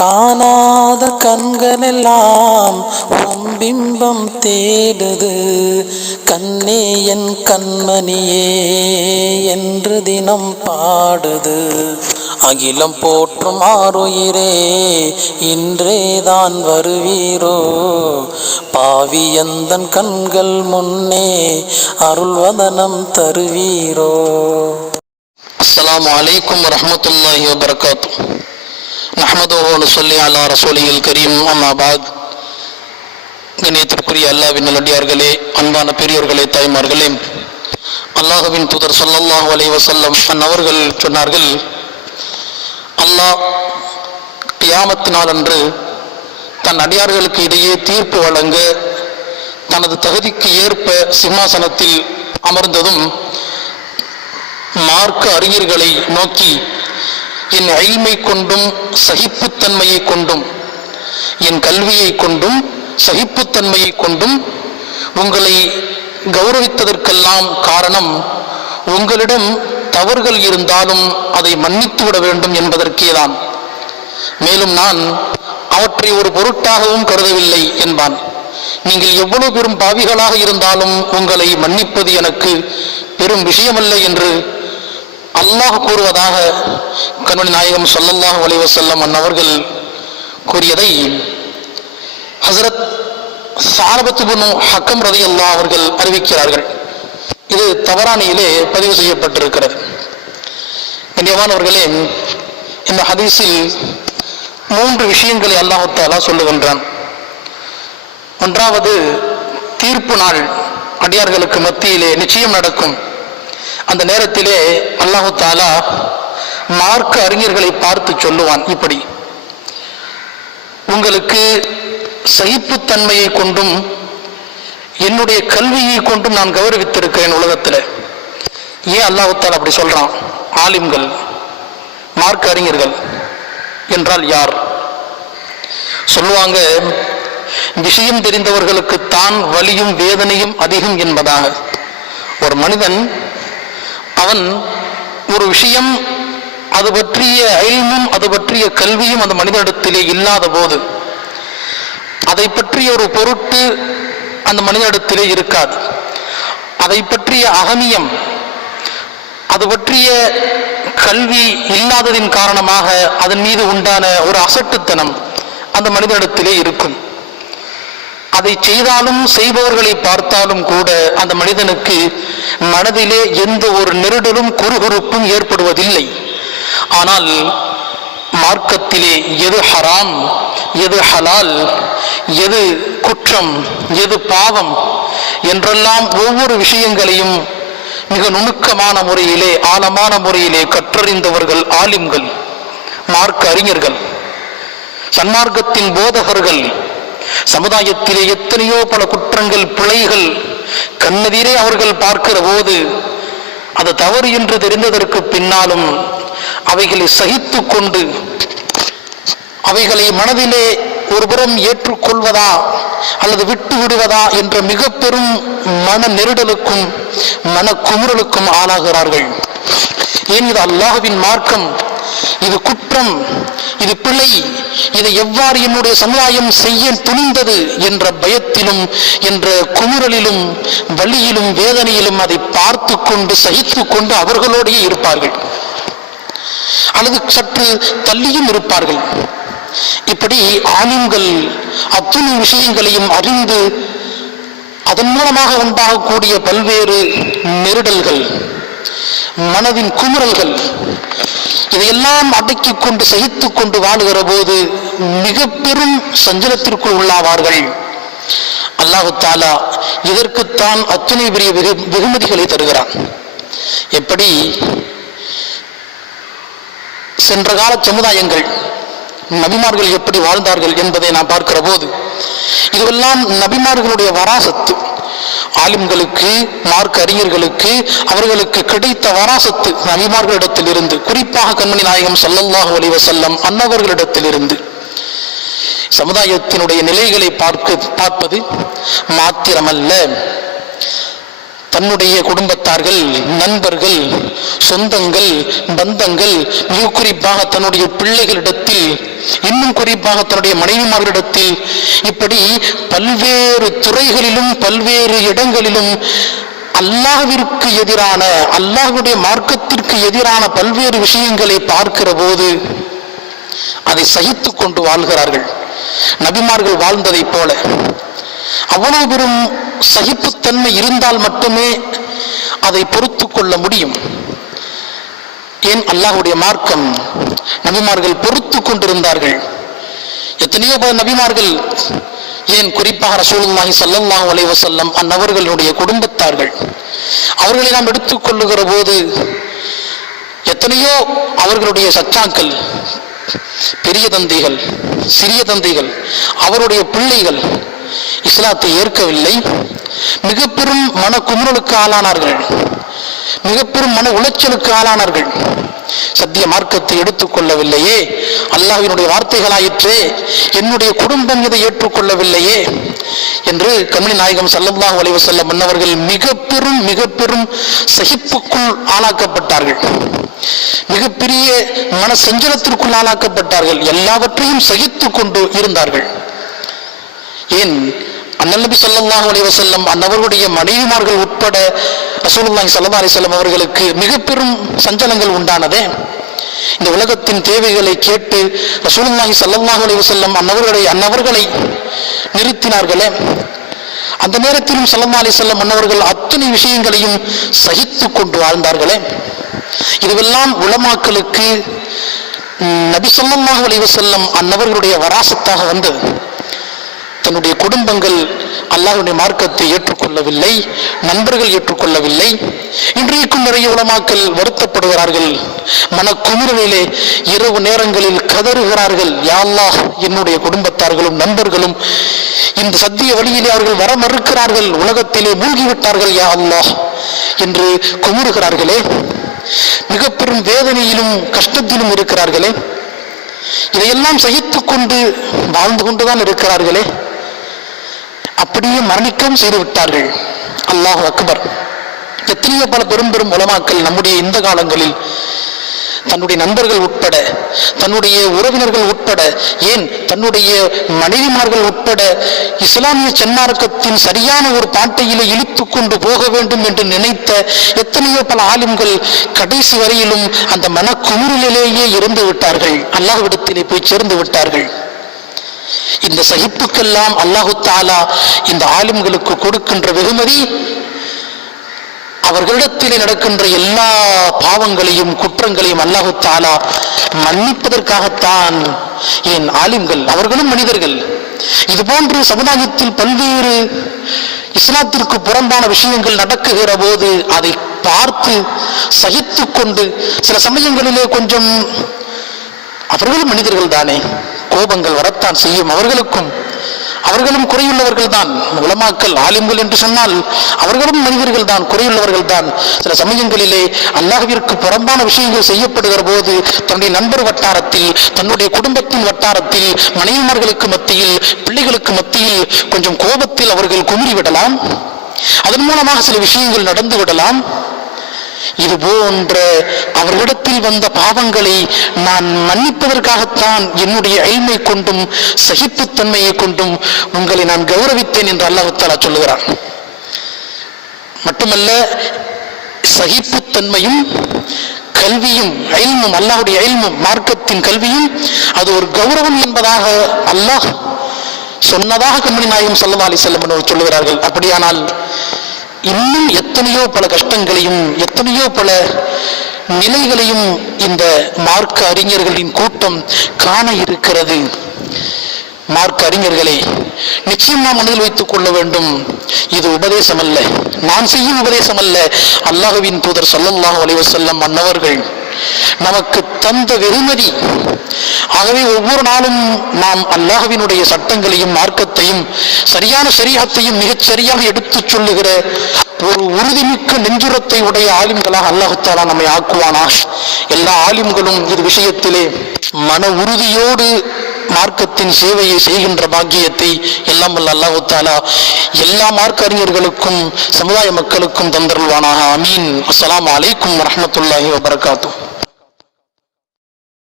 காணாத கண்களெல்லாம் உம் பிம்பம் தேடுது. கண்ணே என் கண்மணியே என்று தினம் பாடுது. அகிலம் போற்றும் ஆறுயிரே இன்றே தான் வருவீரோ. பாவி எந்தன் கண்கள் முன்னே அருள்வதனம் தருவீரோ. அஸ்லாம் வலைக்கம் வரமத்துல்லாஹி வபர்காத்தூ நஹமதோ சொல்லி அல்லா ரசோலியில் கரீம் அம்மாபாத் கணியத்திற்குரிய அல்லாவின் நல்லடியார்களே அன்பான பெரியோர்களே தாய்மார்களே. அல்லாஹுவின் தூதர் சொல்லல்லாஹு அலை வசல்லம் அவர்கள் சொன்னார்கள் அல்லாஹ் கியாமத்தினால் அன்று தன் அடியார்களுக்கு இடையே தீர்ப்பு வழங்க தனது தகுதிக்கு ஏற்ப சிம்மாசனத்தில் அமர்ந்ததும் மார்க்க அறிஞர்களை நோக்கி என் அழிமை கொண்டும் சகிப்புத்தன்மையை கொண்டும் என் கல்வியை கொண்டும் சகிப்புத்தன்மையை கொண்டும் உங்களை கௌரவித்ததற்கெல்லாம் காரணம் உங்களிடம் தவறுகள் இருந்தாலும் அதை மன்னித்து விட வேண்டும் என்பதற்கேதான். மேலும் நான் அவற்றை ஒரு பொருட்டாகவும் கருதவில்லை என்பான். நீங்கள் எவ்வளவு பெரும் பாவிகளாக இருந்தாலும் உங்களை மன்னிப்பது எனக்கு பெரும் விஷயமல்ல என்று அல்லாஹ் கூறுவதாக கண்மணி நாயகம் சொல்லல்லாஹ் அலைஹி செல்லம் அன்னவர்கள் கூறியதை ஹசரத் சாரபத்துபனு ஹக்கம் ரதி அல்லா அவர்கள் அறிவிக்கிறார்கள். இது தவறானியிலே பதிவு செய்யப்பட்டிருக்கிறது. கண்ணியமானவர்களே இந்த ஹதீஸில் மூன்று விஷயங்களை அல்லாஹத்தாலா சொல்லுகின்றான். ஒன்றாவது தீர்ப்பு நாள் அடியார்களுக்கு மத்தியிலே நிச்சயம் நடக்கும். அந்த நேரத்திலே அல்லாஹு தாலா மார்க்க அறிஞர்களை பார்த்து சொல்லுவான் இப்படி. உங்களுக்கு சகிப்புத்தன்மையை கொண்டும் என்னுடைய கல்வியை கொண்டும் நான் கௌரவித்திருக்கிறேன் உலகத்தில். ஏன் அல்லாஹுத்தால் அப்படி சொல்றான்? ஆலிம்கள் மார்க்க அறிஞர்கள் என்றால் யார்? சொல்லுவாங்க விஷயம் தெரிந்தவர்களுக்கு தான் வலியும் வேதனையும் அதிகம் என்பதாக. ஒரு மனிதன் அவன் ஒரு விஷயம் அது பற்றிய அயல்மும் அது பற்றிய கல்வியும் அந்த மனிதனிடத்திலே இல்லாத போது அதை பற்றிய ஒரு பொருட்டு அந்த மனிதனிடத்திலே இருக்காது. அதை பற்றிய அகமியம் அது பற்றிய கல்வி இல்லாததின் காரணமாக அதன் மீது உண்டான ஒரு அசட்டுத்தனம் அந்த மனிதனிடத்திலே இருக்கும். அதை செய்தாலும் செய்பவர்களை பார்த்தாலும் கூட அந்த மனிதனுக்கு மனதிலே எந்த ஒரு நெருடலும் குறுகுறுப்பும் ஏற்படுவதில்லை. ஆனால் மார்க்கத்திலே எது ஹராம் எது ஹலால் எது குற்றம் எது பாவம் என்றெல்லாம் ஒவ்வொரு விஷயங்களையும் மிக நுணுக்கமான முறையிலே ஆழமான முறையிலே கற்றறிந்தவர்கள் ஆலிம்கள் மார்க்க அறிஞர்கள். சன்மார்க்கத்தின் போதகர்கள் சமுதாயத்திலே எத்தனையோ பல குற்றங்கள் பிழைகள் கண்ணெதிரே அவர்கள் பார்க்கிற போது அது தவறு என்று தெரிந்ததற்கு பின்னாலும் அவைகளை சகித்து கொண்டு அவைகளை மனதிலே ஒருபுறம் ஏற்றுக்கொள்வதா அல்லது விட்டு விடுவதா என்ற மிக பெரும் மன நெருடலுக்கும் மன குமுறலுக்கும் ஆளாகிறார்கள். ஏன் இது அல்லாஹுவின் மார்க்கம்? இது குற்றம் இது பிழை இதை எவ்வாறு என்னுடைய சமுதாயம் செய்ய துணிந்தது என்ற பயத்திலும் என்ற குமுறலிலும் வலியிலும் வேதனையிலும் அதை பார்த்து கொண்டு சகித்து கொண்டு அவர்களோடையே இருப்பார்கள். அல்லது சற்று தள்ளியும் இருப்பார்கள். இப்படி ஆலிம்கள் அத்துணை விஷயங்களையும் அறிந்து அதன் மூலமாக உண்டாகக்கூடிய பல்வேறு நெருடல்கள் மனதின் குமுறல்கள் இதையெல்லாம் அடக்கிக் கொண்டு சகித்துக் கொண்டு வாழுகிற போது மிக பெரும் சஞ்சலத்திற்குள் உள்ளாவார்கள். அல்லாஹு தாலா இதற்குத்தான் அத்தனை பெரிய வெகு- வெகுமதிகளை தருகிறான். எப்படி? சென்ற கால சமுதாயங்கள் நபிமார்கள் எப்படி வாழ்ந்தார்கள் என்பதை நாம் பார்க்கிற போது இதுவெல்லாம் நபிமார்களுடைய வராசத்து. ஆலிம்களுக்கு மார்க் அறிஞர்களுக்கு அவர்களுக்கு கிடைத்த வராசத்து நபிமார்களிடத்தில் இருந்து குறிப்பாக கண்மணி நாயகம் சல்லல்லாஹு அலி வசல்லம் அன்னவர்களிடத்தில் இருந்து சமுதாயத்தினுடைய நிலைகளை பார்க்க பார்ப்பது மாத்திரமல்ல. தன்னுடைய குடும்பத்தார்கள் நண்பர்கள் சொந்தங்கள் பந்தங்கள் மிக குறிப்பாக தன்னுடைய பிள்ளைகளிடத்தில் இன்னும் குறிப்பாக தன்னுடைய மனைவிமார்களிடத்தில் இப்படி பல்வேறு துறைகளிலும் பல்வேறு இடங்களிலும் அல்லாஹிற்கு எதிரான அல்லாஹுடைய மார்க்கத்திற்கு எதிரான பல்வேறு விஷயங்களை பார்க்கிற போது அதை சகித்து கொண்டு வாழ்கிறார்கள். நபிமார்கள் வாழ்ந்ததைப் போல அவ்வளவு பெரும் சகிப்புத்தன்மை இருந்தால் மட்டுமே அதை பொறுத்து கொள்ள முடியும். ஏன் அல்லாஹுடைய மார்க்கம் நபிமார்கள் பொறுத்து கொண்டிருந்தார்கள்? எத்தனையோ பல நபிமார்கள் ஏன் குறிப்பாக ரசூலுல்லாஹி சல்லாஹ் அலைவசல்லம் அந்நபர்களுடைய குடும்பத்தார்கள் அவர்களை நாம் எடுத்துக்கொள்ளுகிற போது எத்தனையோ அவர்களுடைய சச்சாக்கள் பெரிய தந்தைகள் சிறிய தந்தைகள் அவருடைய பிள்ளைகள் இஸ்லாத்தை ஏற்கவில்லை. மிக பெரும் மன குமுறலுக்கு ஆளானார்கள். மிக பெரும் மன உளைச்சலுக்கு ஆளானார்கள். சத்திய மார்க்கத்தை எடுத்துக்கொள்ளவில்லையே அல்லாஹினுடைய வார்த்தைகளாயிற்றே. என்னுடைய குடும்பம் இதை ஏற்றுக்கொள்ளவில்லையே. என்று கமிழி நாயகம் சல்லல்லாஹு அலைஹி செல்ல மன்னவர்கள் மிக பெரும் மிக பெரும் சகிப்புக்குள் ஆளாக்கப்பட்டார்கள். மிகப்பெரிய மன சஞ்சலத்திற்குள் ஆளாக்கப்பட்டார்கள். எல்லாவற்றையும் சகித்துக் கொண்டு இருந்தார்கள். ஏன் அண்ணல் நபி ஸல்லல்லாஹு அலி வசல்லம் அன்னவர்களுடைய மனைவிமார்கள் உட்பட ரசூலுல்லாஹி சல்லா அலைஹி அவர்களுக்கு மிக பெரும் சஞ்சலங்கள் உண்டானதே. இந்த உலகத்தின் தேவைகளை கேட்டு ரசூலுல்லாஹி சல்லாஹ் அலி வசல்லம் அன்னவர்களை அன்னவர்களை நிறுத்தினார்களே. அந்த நேரத்திலும் சல்லா அலி செல்லம் அன்னவர்கள் அத்தனை விஷயங்களையும் சகித்து கொண்டு வாழ்ந்தார்களே. இதுவெல்லாம் உலமாக்களுக்கு நபி ஸல்லல்லாஹு அலி வசல்லம் அன்னவர்களுடைய வராசத்தாக வந்தது. தன்னுடைய குடும்பங்கள் அல்லாஹுடைய மார்க்கத்தை ஏற்றுக்கொள்ளவில்லை நண்பர்கள் ஏற்றுக்கொள்ளவில்லை. இன்றைக்கும் நிறைய உலமாக்கள் வருத்தப்படுகிறார்கள். மனக்குமுறலிலே இரவு நேரங்களில் கதறுகிறார்கள். யாழ்லா என்னுடைய குடும்பத்தார்களும் நண்பர்களும் இந்த சத்திய வழியிலே அவர்கள் வர மறுக்கிறார்கள். உலகத்திலே மூழ்கிவிட்டார்கள் யா அல்லாஹ் என்று குமுறுகிறார்களே. மிக பெரும் வேதனையிலும் கஷ்டத்திலும் இருக்கிறார்களே. இதையெல்லாம் சகித்து கொண்டு வாழ்ந்து கொண்டுதான் இருக்கிறார்களே. அப்படியே மரணிக்கவும் செய்து விட்டார்கள். அல்லாஹ் அக்பர். எத்தனையோ பல பெரும் பெரும் உலமாக்கள் நம்முடைய இந்த காலங்களில் தன்னுடைய நண்பர்கள் உட்பட தன்னுடைய உறவினர்கள் உட்பட ஏன் தன்னுடைய மனைவிமார்கள் உட்பட இஸ்லாமிய சென்னார்க்கத்தின் சரியான ஒரு பாட்டையிலே இழுத்து கொண்டு போக வேண்டும் என்று நினைத்த எத்தனையோ பல ஆலிம்கள் கடைசி வரையிலும் அந்த மனக்குமுறிலேயே இருந்து விட்டார்கள். அல்லாஹ்விடத்திலே போய் சேர்ந்து விட்டார்கள். இந்த சகிப்புக்கெல்லாம் அல்லாஹு தாலா இந்த ஆலிம்களுக்கு கொடுக்கின்ற வெகுமதி அவர்களிடத்திலே நடக்கின்ற எல்லா பாவங்களையும் குற்றங்களையும் அல்லாஹு தாலா மன்னிப்பதற்காகத்தான் என் ஆலிம்கள் அவர்களும் மனிதர்கள். இது போன்று சமுதாயத்தில் பல்வேறு இஸ்லாத்திற்கு புறம்பான விஷயங்கள் நடக்குகிற போது அதை பார்த்து சகித்து கொண்டு சில சமயங்களிலே கொஞ்சம் அவர்களும் மனிதர்கள் தானே. கோபங்கள் வரத்தான் செய்யும் அவர்களுக்கும். அவர்களும் குறையுள்ளவர்கள் தான் உலமாக்கல் ஆலிம்கள் என்று சொன்னால் அவர்களும் மனிதர்கள் தான் குறையுள்ளவர்கள் தான் சில சமயங்களிலே அல்லாஹிற்கு புறம்பான விஷயங்கள் செய்யப்படுகிற போது தன்னுடைய நண்பர் வட்டாரத்தில் தன்னுடைய குடும்பத்தின் வட்டாரத்தில் மனைவிமார்களுக்கு மத்தியில் பிள்ளைகளுக்கு மத்தியில் கொஞ்சம் கோபத்தில் அவர்கள் குமிறிவிடலாம். அதன் மூலமாக சில விஷயங்கள் நடந்து விடலாம் இது போன்ற அவர்களிடத்தில் வந்த பாவங்களை நான் மன்னிப்பதற்காகத்தான் என்னுடைய அயல்மை கொண்டும் சகிப்புத்தன்மையை கொண்டும் உங்களை நான் கௌரவித்தேன் என்று அல்லாஹ் தஆலா சொல்லுகிறான். மட்டுமல்ல சகிப்புத்தன்மையும் கல்வியும் அயல்மும் அல்லாஹுடைய அயல்மும் மார்க்கத்தின் கல்வியும் அது ஒரு கௌரவம் என்பதாக அல்லாஹ் சொன்னதாக கண்மணி நாயகம் சல்லா அலி செல்லம் சொல்லுகிறார்கள். அப்படியானால் இன்னும் எத்தனையோ பல கஷ்டங்களையும் எத்தனையோ பல நிலைகளையும் இந்த மார்க்க அறிஞர்களின் கூட்டம் காண இருக்கிறது. மார்க்க அறிஞர்களே நிச்சயம் நாம் மனதில் வைத்துக் கொள்ள வேண்டும். இது உபதேசம் அல்ல நான் செய்யும் உபதேசம் அல்ல அல்லாஹுவின் தூதர் ஸல்லல்லாஹு அலைவசல்லம் மன்னவர்கள் நமக்கு தந்த வெகுமதி ஆகவே ஒவ்வொரு நாளும் நாம் அல்லாஹுவினுடைய சட்டங்களையும் மார்க்கத்தையும் சரியான சரியகத்தையும் மிகச் சரியாக எடுத்துச் சொல்லுகிற ஒரு உறுதிமிக்க நெஞ்சுரத்தை உடைய ஆலிம்களாக அல்லாஹத்தாலா நம்மை ஆக்குவானா? எல்லா ஆலிம்களும் இது விஷயத்திலே மன உறுதியோடு மார்க்கத்தின் சேவையை செய்கின்ற பாக்கியத்தை எல்லாம் வல்ல அல்லாஹத்தாலா எல்லா மார்க்க அறிஞர்களுக்கும் சமுதாய மக்களுக்கும் தந்தருள்வானாக. அமீன் அஸ்லாம் அலைக்கும் வரமத்துல்லாஹி வபரகாத்துஹ்.